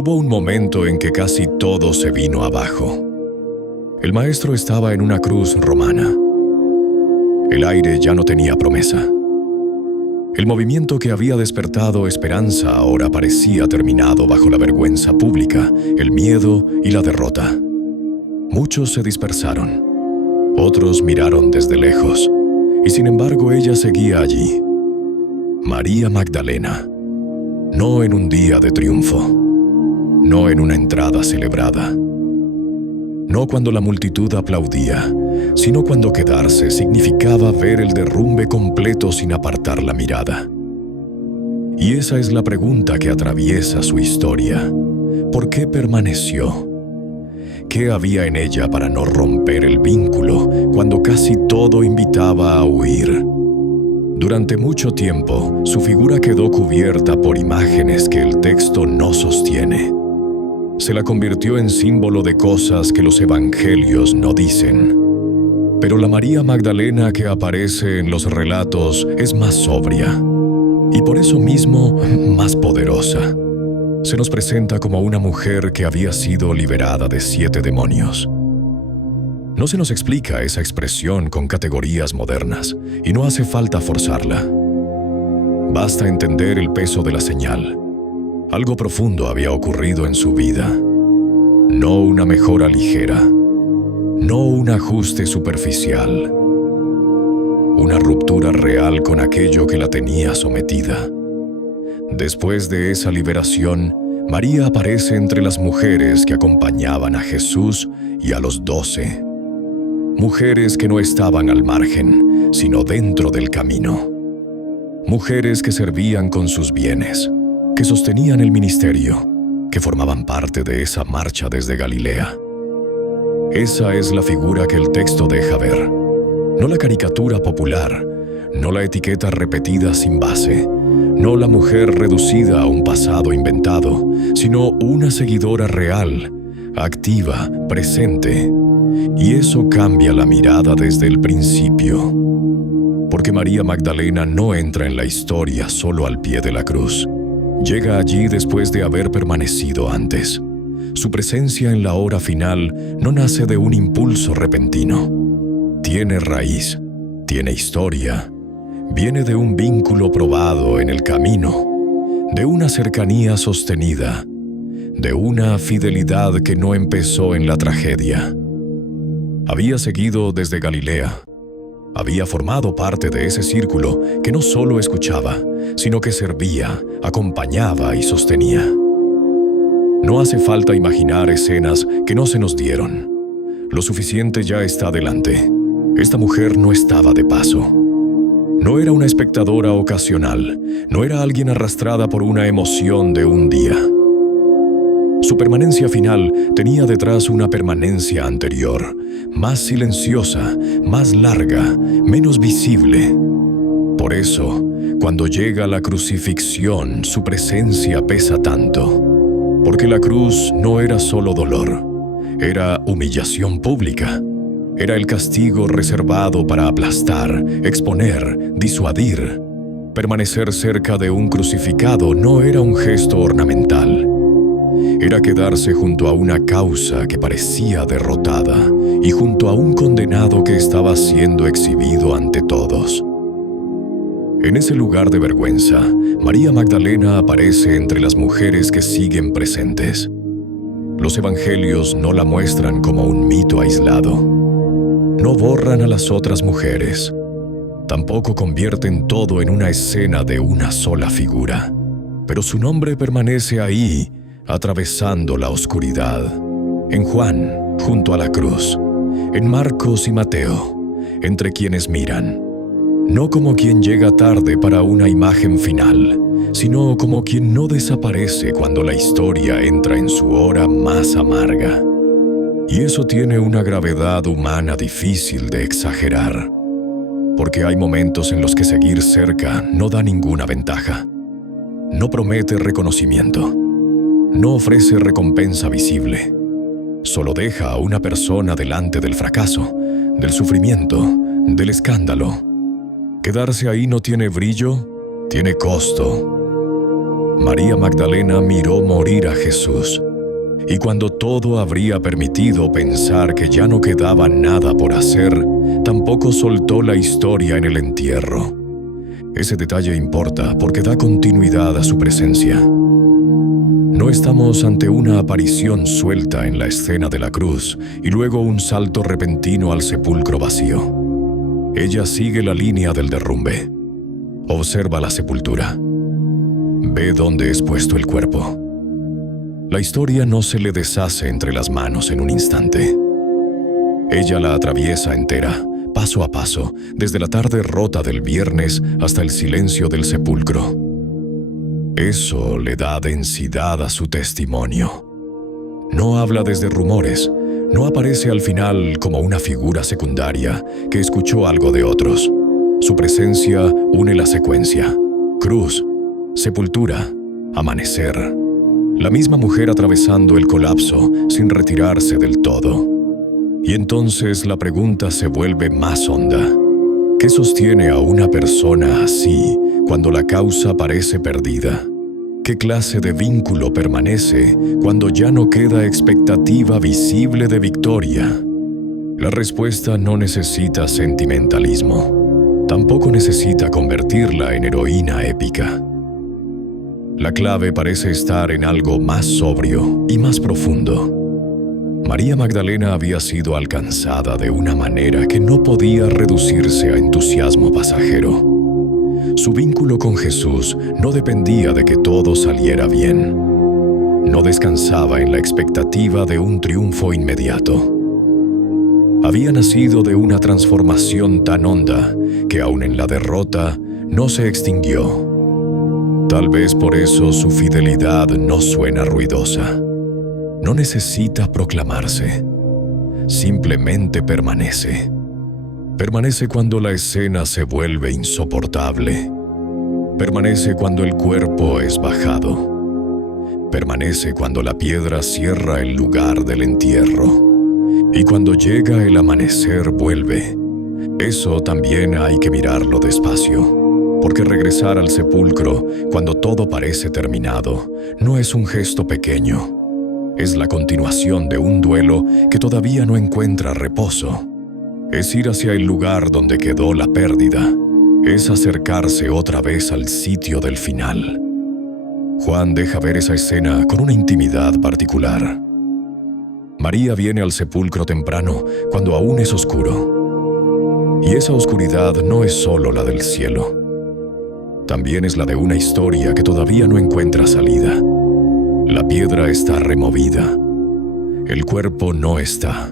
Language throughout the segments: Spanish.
Hubo un momento en que casi todo se vino abajo. El maestro estaba en una cruz romana. El aire ya no tenía promesa. El movimiento que había despertado esperanza ahora parecía terminado bajo la vergüenza pública, el miedo y la derrota. Muchos se dispersaron. Otros miraron desde lejos, y sin embargo ella seguía allí. María Magdalena, no en un día de triunfo, no en una entrada celebrada, no cuando la multitud aplaudía, sino cuando quedarse significaba ver el derrumbe completo sin apartar la mirada. Y esa es la pregunta que atraviesa su historia. ¿Por qué permaneció? ¿Qué había en ella para no romper el vínculo cuando casi todo invitaba a huir? Durante mucho tiempo, su figura quedó cubierta por imágenes que el texto no sostiene. Se la convirtió en símbolo de cosas que los evangelios no dicen. Pero la María Magdalena que aparece en los relatos es más sobria, y por eso mismo más poderosa. Se nos presenta como una mujer que había sido liberada de 7 demonios. No se nos explica esa expresión con categorías modernas, y no hace falta forzarla. Basta entender el peso de la señal. Algo profundo había ocurrido en su vida. No una mejora ligera, no un ajuste superficial. Una ruptura real con aquello que la tenía sometida. Después de esa liberación, María aparece entre las mujeres que acompañaban a Jesús y a los 12. Mujeres que no estaban al margen, sino dentro del camino. Mujeres que servían con sus bienes, que sostenían el ministerio, que formaban parte de esa marcha desde Galilea. Esa es la figura que el texto deja ver, no la caricatura popular, no la etiqueta repetida sin base, no la mujer reducida a un pasado inventado, sino una seguidora real, activa, presente. Y eso cambia la mirada desde el principio. Porque María Magdalena no entra en la historia solo al pie de la cruz. Llega allí después de haber permanecido antes. Su presencia en la hora final no nace de un impulso repentino. Tiene raíz, tiene historia. Viene de un vínculo probado en el camino, de una cercanía sostenida, de una fidelidad que no empezó en la tragedia. Había seguido desde Galilea. Había formado parte de ese círculo que no solo escuchaba, sino que servía, acompañaba y sostenía. No hace falta imaginar escenas que no se nos dieron. Lo suficiente ya está delante. Esta mujer no estaba de paso. No era una espectadora ocasional, no era alguien arrastrada por una emoción de un día. Su permanencia final tenía detrás una permanencia anterior, más silenciosa, más larga, menos visible. Por eso, cuando llega la crucifixión, su presencia pesa tanto. Porque la cruz no era solo dolor, era humillación pública. Era el castigo reservado para aplastar, exponer, disuadir. Permanecer cerca de un crucificado no era un gesto ornamental. Era quedarse junto a una causa que parecía derrotada y junto a un condenado que estaba siendo exhibido ante todos. En ese lugar de vergüenza, María Magdalena aparece entre las mujeres que siguen presentes. Los evangelios no la muestran como un mito aislado. No borran a las otras mujeres. Tampoco convierten todo en una escena de una sola figura. Pero su nombre permanece ahí, atravesando la oscuridad. En Juan, junto a la cruz. En Marcos y Mateo, entre quienes miran. No como quien llega tarde para una imagen final, sino como quien no desaparece cuando la historia entra en su hora más amarga. Y eso tiene una gravedad humana difícil de exagerar, porque hay momentos en los que seguir cerca no da ninguna ventaja. No promete reconocimiento, no ofrece recompensa visible, solo deja a una persona delante del fracaso, del sufrimiento, del escándalo. Quedarse ahí no tiene brillo, tiene costo. María Magdalena miró morir a Jesús, y cuando todo habría permitido pensar que ya no quedaba nada por hacer, tampoco soltó la historia en el entierro. Ese detalle importa porque da continuidad a su presencia. No estamos ante una aparición suelta en la escena de la cruz y luego un salto repentino al sepulcro vacío. Ella sigue la línea del derrumbe. Observa la sepultura. Ve dónde es puesto el cuerpo. La historia no se le deshace entre las manos en un instante. Ella la atraviesa entera, paso a paso, desde la tarde rota del viernes hasta el silencio del sepulcro. Eso le da densidad a su testimonio. No habla desde rumores, no aparece al final como una figura secundaria que escuchó algo de otros. Su presencia une la secuencia. Cruz, sepultura, amanecer. La misma mujer atravesando el colapso sin retirarse del todo. Y entonces la pregunta se vuelve más honda. ¿Qué sostiene a una persona así cuando la causa parece perdida? ¿Qué clase de vínculo permanece cuando ya no queda expectativa visible de victoria? La respuesta no necesita sentimentalismo. Tampoco necesita convertirla en heroína épica. La clave parece estar en algo más sobrio y más profundo. María Magdalena había sido alcanzada de una manera que no podía reducirse a entusiasmo pasajero. Su vínculo con Jesús no dependía de que todo saliera bien. No descansaba en la expectativa de un triunfo inmediato. Había nacido de una transformación tan honda que aun en la derrota no se extinguió. Tal vez por eso su fidelidad no suena ruidosa. No necesita proclamarse. Simplemente permanece. Permanece cuando la escena se vuelve insoportable. Permanece cuando el cuerpo es bajado. Permanece cuando la piedra cierra el lugar del entierro. Y cuando llega el amanecer vuelve. Eso también hay que mirarlo despacio. Porque regresar al sepulcro cuando todo parece terminado no es un gesto pequeño. Es la continuación de un duelo que todavía no encuentra reposo. Es ir hacia el lugar donde quedó la pérdida. Es acercarse otra vez al sitio del final. Juan deja ver esa escena con una intimidad particular. María viene al sepulcro temprano cuando aún es oscuro. Y esa oscuridad no es solo la del cielo. También es la de una historia que todavía no encuentra salida. La piedra está removida. El cuerpo no está.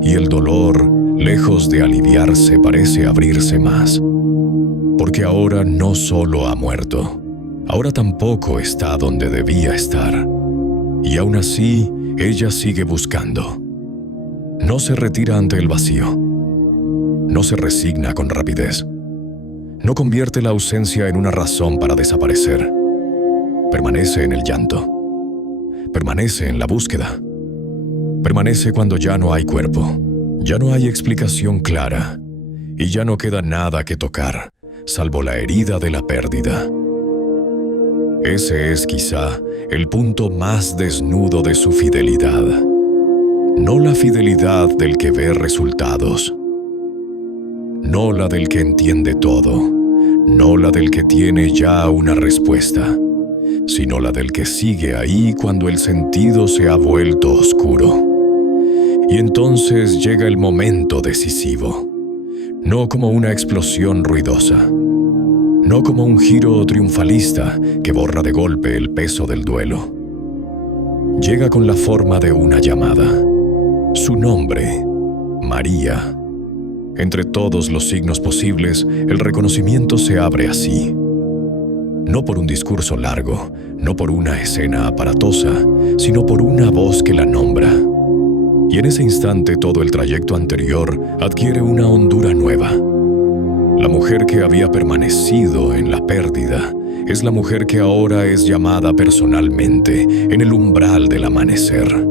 Y el dolor, lejos de aliviarse, parece abrirse más. Porque ahora no solo ha muerto, ahora tampoco está donde debía estar. Y aún así, ella sigue buscando. No se retira ante el vacío. No se resigna con rapidez. No convierte la ausencia en una razón para desaparecer. Permanece en el llanto. Permanece en la búsqueda. Permanece cuando ya no hay cuerpo, ya no hay explicación clara y ya no queda nada que tocar, salvo la herida de la pérdida. Ese es quizá el punto más desnudo de su fidelidad. No la fidelidad del que ve resultados. No la del que entiende todo. No la del que tiene ya una respuesta. Sino la del que sigue ahí cuando el sentido se ha vuelto oscuro. Y entonces llega el momento decisivo. No como una explosión ruidosa. No como un giro triunfalista que borra de golpe el peso del duelo. Llega con la forma de una llamada. Su nombre, María. Entre todos los signos posibles, el reconocimiento se abre así. No por un discurso largo, no por una escena aparatosa, sino por una voz que la nombra. Y en ese instante todo el trayecto anterior adquiere una hondura nueva. La mujer que había permanecido en la pérdida es la mujer que ahora es llamada personalmente en el umbral del amanecer.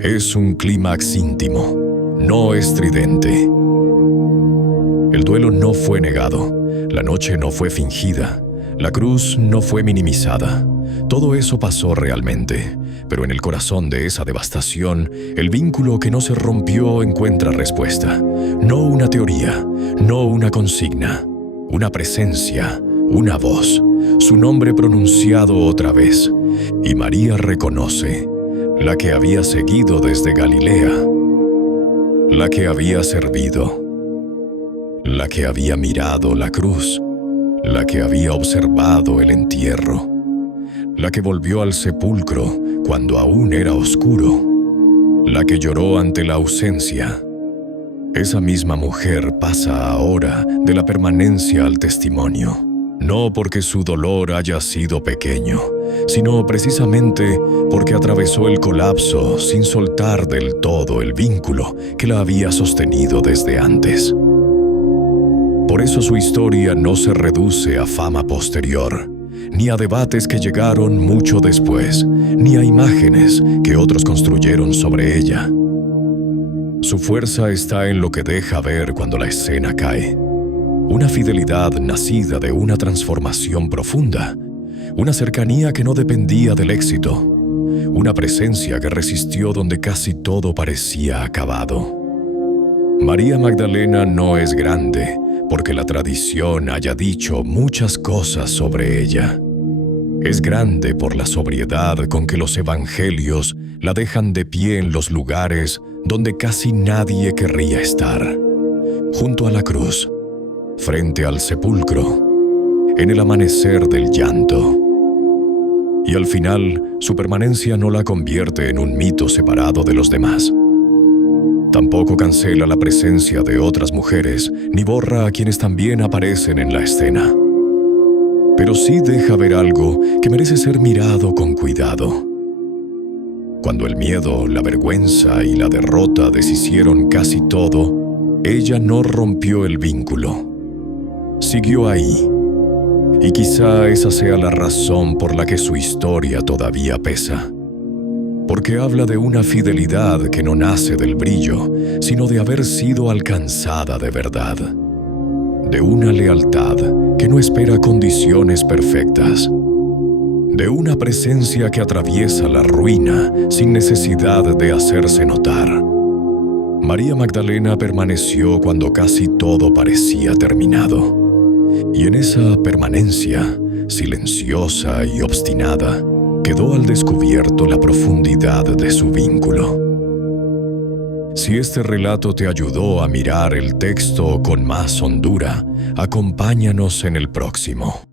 Es un clímax íntimo, no estridente. El duelo no fue negado, la noche no fue fingida. La cruz no fue minimizada. Todo eso pasó realmente, pero en el corazón de esa devastación, el vínculo que no se rompió encuentra respuesta. No una teoría, no una consigna, una presencia, una voz, su nombre pronunciado otra vez. Y María reconoce, la que había seguido desde Galilea, la que había servido, la que había mirado la cruz, la que había observado el entierro, la que volvió al sepulcro cuando aún era oscuro, la que lloró ante la ausencia. Esa misma mujer pasa ahora de la permanencia al testimonio, no porque su dolor haya sido pequeño, sino precisamente porque atravesó el colapso sin soltar del todo el vínculo que la había sostenido desde antes. Por eso su historia no se reduce a fama posterior, ni a debates que llegaron mucho después, ni a imágenes que otros construyeron sobre ella. Su fuerza está en lo que deja ver cuando la escena cae. Una fidelidad nacida de una transformación profunda, una cercanía que no dependía del éxito, una presencia que resistió donde casi todo parecía acabado. María Magdalena no es grande porque la tradición haya dicho muchas cosas sobre ella. Es grande por la sobriedad con que los evangelios la dejan de pie en los lugares donde casi nadie querría estar. Junto a la cruz, frente al sepulcro, en el amanecer del llanto. Y al final, su permanencia no la convierte en un mito separado de los demás. Tampoco cancela la presencia de otras mujeres, ni borra a quienes también aparecen en la escena. Pero sí deja ver algo que merece ser mirado con cuidado. Cuando el miedo, la vergüenza y la derrota deshicieron casi todo, ella no rompió el vínculo. Siguió ahí. Y quizá esa sea la razón por la que su historia todavía pesa. Porque habla de una fidelidad que no nace del brillo, sino de haber sido alcanzada de verdad. De una lealtad que no espera condiciones perfectas. De una presencia que atraviesa la ruina sin necesidad de hacerse notar. María Magdalena permaneció cuando casi todo parecía terminado. Y en esa permanencia, silenciosa y obstinada, quedó al descubierto la profundidad de su vínculo. Si este relato te ayudó a mirar el texto con más hondura, acompáñanos en el próximo.